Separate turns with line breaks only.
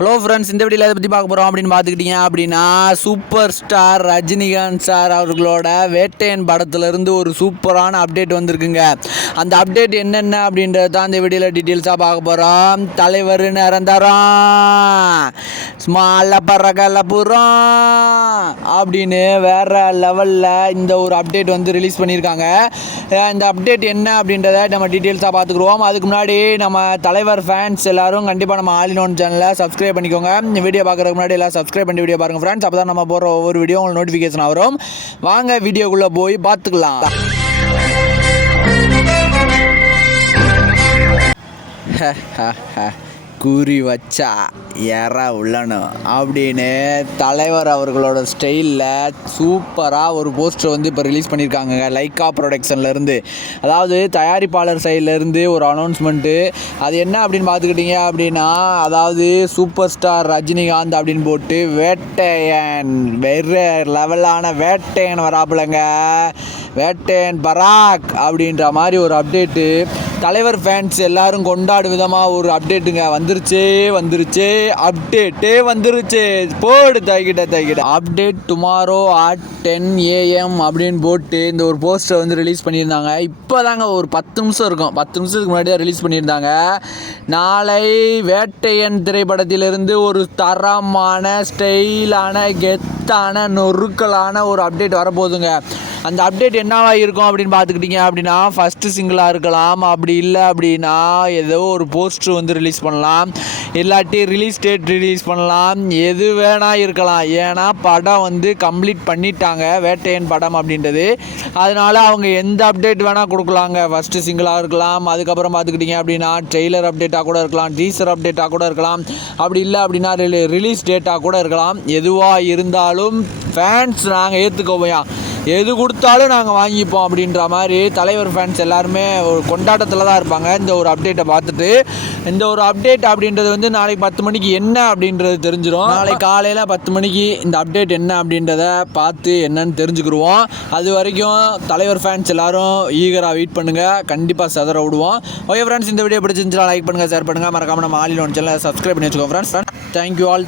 Hello friends இந்த வீடியோவில் எதை பற்றி பார்க்க போகிறோம் அப்படின்னு பார்த்துக்கிட்டீங்க அப்படின்னா சூப்பர் ஸ்டார் ரஜினிகாந்த் சார் அவர்களோட வேட்டையன் படத்துலேருந்து ஒரு சூப்பரான அப்டேட் வந்திருக்குங்க. அந்த அப்டேட் என்னென்ன அப்படின்றது தான் இந்த வீடியோவில் டீட்டெயில்ஸாக பார்க்க போகிறோம் தலைவர் நிரந்தரம் ஸ்மால பறகலபுரம் அப்படின்னு வேற லெவலில் இந்த ஒரு அப்டேட் வந்து ரிலீஸ் பண்ணியிருக்காங்க. இந்த அப்டேட் என்ன அப்படின்றத நம்ம டீட்டெயில்ஸாக பார்த்துக்குருவோம் அதுக்கு முன்னாடி நம்ம தலைவர் ஃபேன்ஸ் எல்லாரும் கண்டிப்பாக நம்ம ஆலினோன் சேனலில் சேனலை சப்ஸ்கிரைப் சப்ஸ்கிரைப் பண்ணிக்கோங்க. வீடியோ பார்க்குறதுக்கு முன்னாடி எல்லாம் சப்ஸ்கிரைப் பண்ணி வீடியோ பாருங்கள் ஃப்ரெண்ட்ஸ் அப்போ தான் நம்ம போகிற ஒவ்வொரு வீடியோ உங்களுக்கு நோட்டிஃபிகேஷன் வரும். வாங்க வீடியோக்குள்ளே போய் பார்த்துக்கலாம். கூறி வச்சா எற உள்ளணும் அப்படின்னு தலைவர் அவர்களோட ஸ்டைலில் சூப்பராக ஒரு போஸ்டர் வந்து இப்போ ரிலீஸ் பண்ணியிருக்காங்க. லைக்கா ப்ரொடக்ஷன்லேருந்து அதாவது தயாரிப்பாளர் சைட்லேருந்து ஒரு அனௌன்ஸ்மெண்ட்டு அது என்ன அப்படின்னு பார்த்துக்கிட்டிங்க அப்படின்னா அதாவது சூப்பர் ஸ்டார் ரஜினிகாந்த் அப்படின்னு போட்டு வேட்டையன் வேறு லெவலான வேட்டையன் வராப்புலங்க. வேட்டையன் பராக் அப்படின்ற மாதிரி ஒரு அப்டேட்டு தலைவர் ஃபேன்ஸ் எல்லாரும் கொண்டாடும் விதமாக ஒரு அப்டேட்டுங்க வந்துருச்சே வந்துருச்சே அப்டேட்டே வந்துருச்சு. போடு தைக்கிட்ட தைக்கிட்ட update tomorrow at ten AM அப்படின்னு போட்டு இந்த ஒரு போஸ்டர் வந்து ரிலீஸ் பண்ணியிருந்தாங்க. இப்போ தாங்க ஒரு பத்து நிமிஷம் இருக்கும். பத்து நிமிஷத்துக்கு முன்னாடி ரிலீஸ் பண்ணியிருந்தாங்க. நாளை வேட்டையன் திரைப்படத்திலிருந்து ஒரு தரமான ஸ்டைலான கெத்தான நொறுக்கலான ஒரு அப்டேட் வரப்போகுதுங்க. அந்த அப்டேட் என்னவா இருக்கும் அப்படின்னு பார்த்துக்கிட்டிங்க அப்படின்னா ஃபஸ்ட்டு சிங்கிளாக இருக்கலாம் அப்படி இல்லை அப்படின்னா ஏதோ ஒரு போஸ்டர் வந்து ரிலீஸ் பண்ணலாம். இல்லாட்டி ரிலீஸ் டேட் ரிலீஸ் பண்ணலாம். எது வேணால் இருக்கலாம். ஏன்னா படம் வந்து கம்ப்ளீட் பண்ணிட்டாங்க. வேட்டையன் படம் அப்படின்றது. அதனால அவங்க எந்த அப்டேட் வேணால் கொடுக்கலாங்க. ஃபஸ்ட்டு சிங்கிளாக இருக்கலாம். அதுக்கப்புறம் பார்த்துக்கிட்டிங்க அப்படின்னா ட்ரெய்லர் அப்டேட்டாக கூட இருக்கலாம். டீசர் அப்டேட்டாக கூட இருக்கலாம். அப்படி இல்லை அப்படின்னா ரிலீஸ் டேட்டாக கூட இருக்கலாம். எதுவாக இருந்தாலும் ஃபேன்ஸ் நாங்கள் ஏற்றுக்கோவையா எது கொடுத்தாலும் நாங்கள் வாங்கிப்போம் அப்படின்ற மாதிரி தலைவர் ஃபேன்ஸ் எல்லாருமே ஒரு கொண்டாட்டத்தில் தான் இருப்பாங்க. இந்த ஒரு அப்டேட்டை பார்த்துட்டு இந்த ஒரு அப்டேட் அப்படின்றது வந்து நாளைக்கு பத்து மணிக்கு என்ன அப்படின்றது தெரிஞ்சிடும் நாளைக்கு காலையில் பத்து மணிக்கு இந்த அப்டேட் என்ன அப்படின்றத பார்த்து என்னன்னு தெரிஞ்சுக்கிடுவோம். அது வரைக்கும் தலைவர் ஃபேன்ஸ் எல்லாரும் ஈகராக வெயிட் பண்ணுங்கள் கண்டிப்பாக சதற விடுவோம். ஓகே ஃப்ரெண்ட்ஸ் இந்த வீடியோ பிடிச்சிருந்துச்சுன்னா லைக் பண்ணுங்கள் ஷேர் பண்ணுங்கள் மறக்காமல் நம்ம ஆலில் ஒன்று சேனலை சப்ஸ்கிரைப் பண்ணி வச்சுக்கோங்க ஃப்ரெண்ட்ஸ் தேங்க்யூ ஆல்